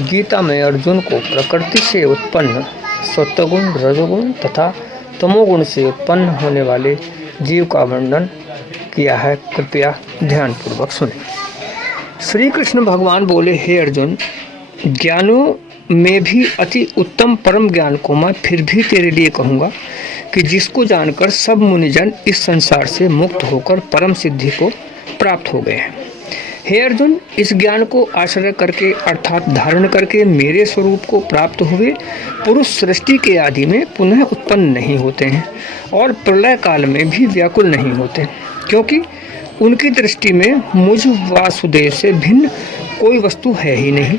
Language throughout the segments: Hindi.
गीता में अर्जुन को प्रकृति से उत्पन्न सत्वगुण, रजोगुण तथा तमोगुण से उत्पन्न होने वाले जीव का वर्णन किया है। कृपया ध्यानपूर्वक सुनें। श्री कृष्ण भगवान बोले, हे अर्जुन, ज्ञानों में भी अति उत्तम परम ज्ञान को मैं फिर भी तेरे लिए कहूँगा कि जिसको जानकर सब मुनिजन इस संसार से मुक्त होकर परम सिद्धि को प्राप्त हो गए हैं। हे अर्जुन, इस ज्ञान को आश्रय करके अर्थात धारण करके मेरे स्वरूप को प्राप्त हुए पुरुष सृष्टि के आदि में पुनः उत्पन्न नहीं होते हैं और प्रलय काल में भी व्याकुल नहीं होते, क्योंकि उनकी दृष्टि में मुझ वासुदेव से भिन्न कोई वस्तु है ही नहीं।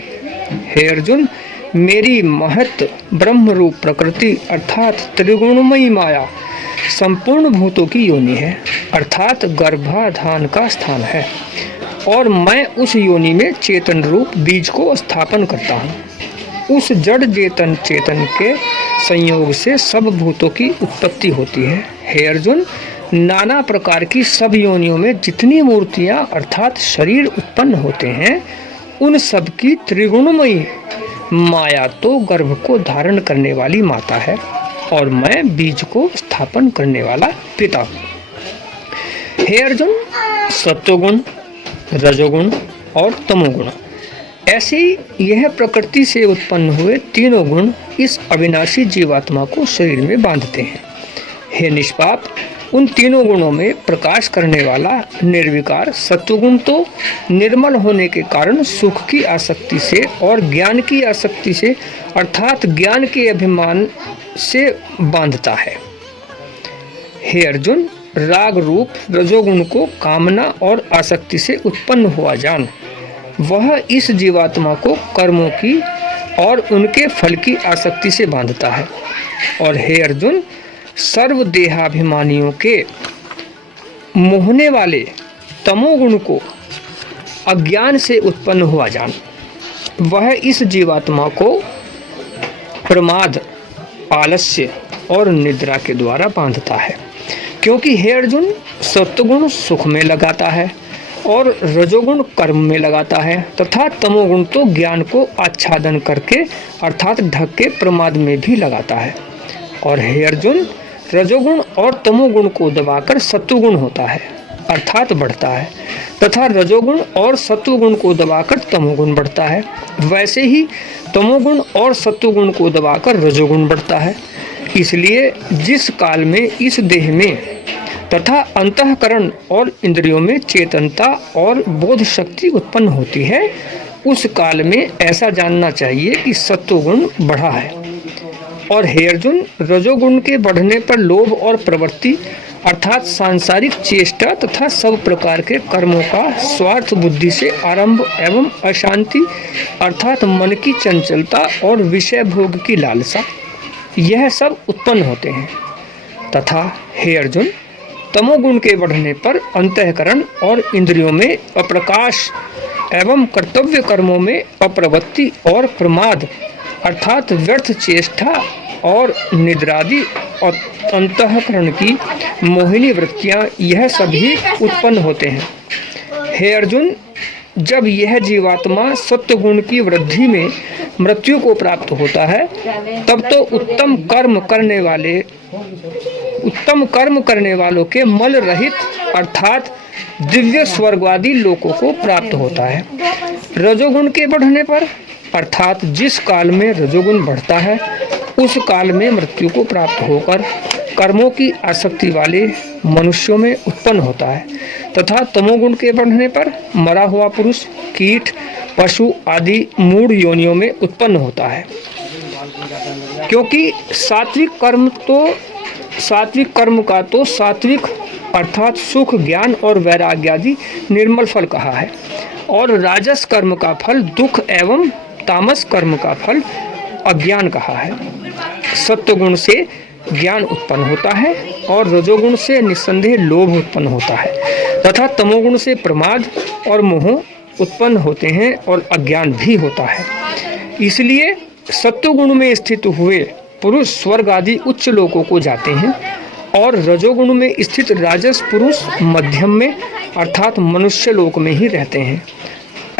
हे अर्जुन, मेरी महत ब्रह्म रूप प्रकृति अर्थात त्रिगुणमयी माया संपूर्ण भूतों की योनि है, अर्थात गर्भाधान का स्थान है, और मैं उस योनि में चेतन रूप बीज को स्थापन करता हूँ। उस जड़ चेतन के संयोग से सब भूतों की उत्पत्ति होती है। हे अर्जुन, नाना प्रकार की सब योनियों में जितनी मूर्तियाँ अर्थात शरीर उत्पन्न होते हैं, उन सब की त्रिगुणमयी माया तो गर्भ को धारण करने वाली माता है और मैं बीज को स्थापन करने वाला पिता हूँ। हे अर्जुन, सत्वगुण, रजोगुण और तमोगुण ऐसे यह प्रकृति से उत्पन्न हुए तीनों गुण इस अविनाशी जीवात्मा को शरीर में बांधते हैं। हे निष्पाप, उन तीनों गुणों में प्रकाश करने वाला निर्विकार सत्वगुण तो निर्मल होने के कारण सुख की आसक्ति से और ज्ञान की आसक्ति से अर्थात ज्ञान के अभिमान से बांधता है। हे अर्जुन, राग रूप रजोगुण को कामना और आसक्ति से उत्पन्न हुआ जान, वह इस जीवात्मा को कर्मों की और उनके फल की आसक्ति से बांधता है। और हे अर्जुन, सर्वदेहाभिमानियों के मोहने वाले तमोगुण को अज्ञान से उत्पन्न हुआ जान, वह इस जीवात्मा को प्रमाद, आलस्य और निद्रा के द्वारा बांधता है। क्योंकि हे अर्जुन, सत्वगुण सुख में लगाता है और रजोगुण कर्म में लगाता है तथा तमोगुण तो ज्ञान को आच्छादन करके अर्थात ढक के प्रमाद में भी लगाता है। और हे अर्जुन, रजोगुण और तमोगुण को दबाकर सत्वगुण होता है अर्थात बढ़ता है तथा रजोगुण और सत्वगुण को दबाकर तमोगुण बढ़ता है। वैसे ही तमोगुण और सत्वगुण को दबाकर रजोगुण बढ़ता है। इसलिए जिस काल में इस देह में तथा अंतःकरण और इंद्रियों में चेतनता और बोध शक्ति उत्पन्न होती है, उस काल में ऐसा जानना चाहिए कि सत्वगुण बढ़ा है। और हे अर्जुन, रजोगुण के बढ़ने पर लोभ और प्रवृत्ति अर्थात सांसारिक चेष्टा तथा सब प्रकार के कर्मों का स्वार्थ बुद्धि से आरंभ एवं अशांति अर्थात मन की चंचलता और विषय भोग की लालसा, यह सब उत्पन्न होते हैं। तथा हे अर्जुन, तमोगुण के बढ़ने पर अंतःकरण और इंद्रियों में अप्रकाश एवं कर्तव्य कर्मों में अप्रवृत्ति और प्रमाद अर्थात व्यर्थ चेष्टा और निद्रादि और अंतःकरण की मोहिनी वृत्तियाँ, यह सभी उत्पन्न होते हैं। हे अर्जुन, जब यह जीवात्मा सत्वगुण की वृद्धि में मृत्यु को प्राप्त होता है, तब तो उत्तम कर्म करने वालों के मल रहित अर्थात दिव्य स्वर्गवादी लोकों को प्राप्त होता है। रजोगुण के बढ़ने पर अर्थात जिस काल में रजोगुण बढ़ता है, उस काल में मृत्यु को प्राप्त होकर कर्मों की आसक्ति वाले मनुष्यों में उत्पन्न होता है तथा तमोगुण के बढ़ने पर मरा हुआ पुरुष, कीट, पशु आदि मूढ़ योनियों में उत्पन्न होता है। क्योंकि सात्विक कर्म का तो सात्विक अर्थात सुख, ज्ञान और वैराग्य आदि निर्मल फल कहा है, और राजस कर्म का फल दुख एवं तामस कर्म का फल अज्ञान कहा है। सत्वगुण से ज्ञान उत्पन्न होता है और रजोगुण से निस्संदेह लोभ उत्पन्न होता है तथा तमोगुण से प्रमाद और मोह उत्पन्न होते हैं और अज्ञान भी होता है। इसलिए सत्वगुण में स्थित हुए पुरुष स्वर्ग आदि उच्च लोकों को जाते हैं और रजोगुण में स्थित राजस पुरुष मध्यम में अर्थात मनुष्य लोक में ही रहते हैं।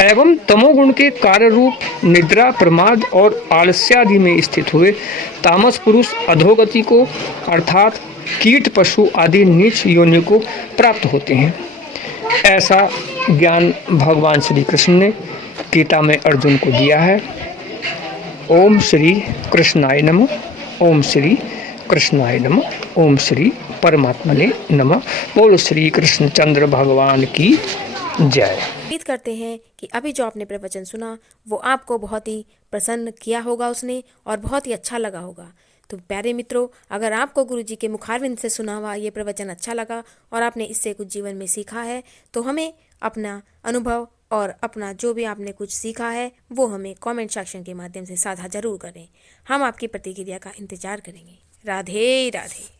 एवं तमोगुण के कार्य रूप निद्रा, प्रमाद और आलस्यादि में स्थित हुए तामस पुरुष अधोगति को अर्थात कीट, पशु आदि नीच योनि को प्राप्त होते हैं। ऐसा ज्ञान भगवान श्री कृष्ण ने गीता में अर्जुन को दिया है। ओम श्री कृष्णाय नमः। ओम श्री कृष्णाय नमः। ओम श्री परमात्मने नमः। बोलो श्री कृष्णचंद्र भगवान की जय। उम्मीद करते हैं कि अभी जो आपने प्रवचन सुना वो आपको बहुत ही प्रसन्न किया होगा उसने, और बहुत ही अच्छा लगा होगा। तो प्यारे मित्रों, अगर आपको गुरु जी के मुखारविंद से सुना हुआ ये प्रवचन अच्छा लगा और आपने इससे कुछ जीवन में सीखा है, तो हमें अपना अनुभव और अपना जो भी आपने कुछ सीखा है वो हमें कमेंट सेक्शन के माध्यम से साझा जरूर करें। हम आपकी प्रतिक्रिया का इंतजार करेंगे। राधे राधे।